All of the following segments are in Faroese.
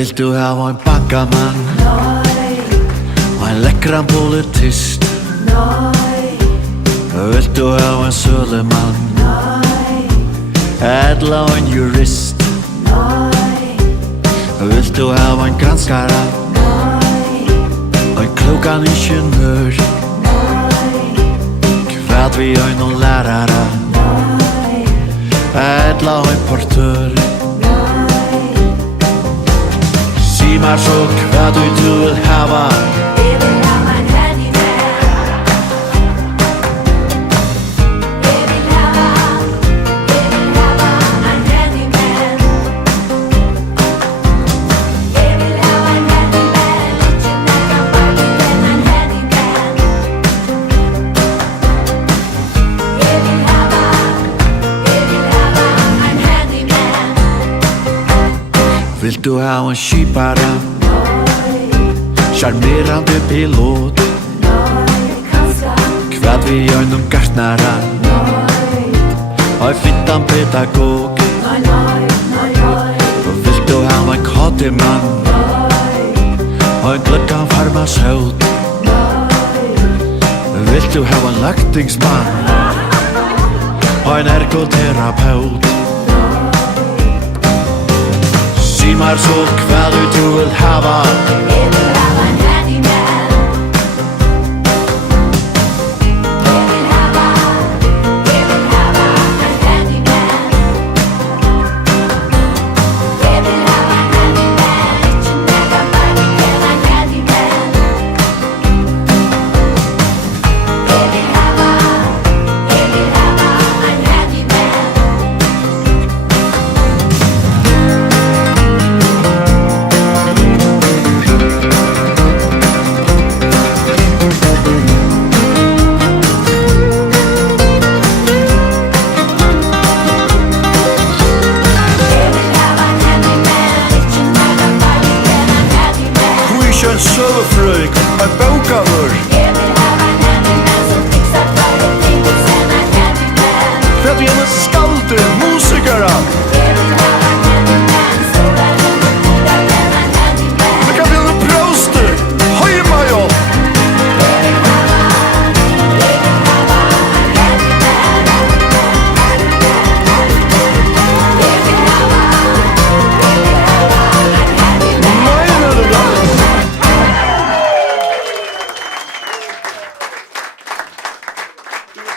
Vill du ha en bankamann? Nei, Og en lekkran politist? nei, Vill du ha en sölemann? nei, Edla en jurist? nei, Vill du ha en granskara? nei, En klokan ingeniør? nei, Kvad vi ein lærara? nei, Edla en portør? nei. Si mar så kvad du vil hava? Jeg vil ha en handyman. Jeg vil ha en handyman. Jeg vil ha en handyman. Ikke nekka bare men en handyman. Jeg vil ha en handyman. Vill du ha en skipara? Nei, Charmerande pilot? nei, kanskje. Kvad vi ein gartnara? Nei, Ein fittan pedagog? nei, nei, nei, nei. Vill du ha en Handyman? Ein glöggan farmaceut? Vill du ha en lagtingsmann? Ein ergoterapeut? Si mar så kvad du vil hava? Jeg vil ha en handyman. Jeg vil ha en handyman. Jeg vil ha en handyman. Ikke nekka bare men en handyman. Jeg vil ha en handyman. Jeg vil ha en handyman. Ikke nekka bare men en handyman. Kvísjön sövufrøyk, ein bókavur? Jeg vil ha en handyman som fikser bare ting som en handyman. Kvad vi en skaldur, musikara? Jeg vil ha en handyman som under tida men en handyman. Kvad vi en próster, heimajól? Jeg vil ha en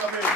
handyman.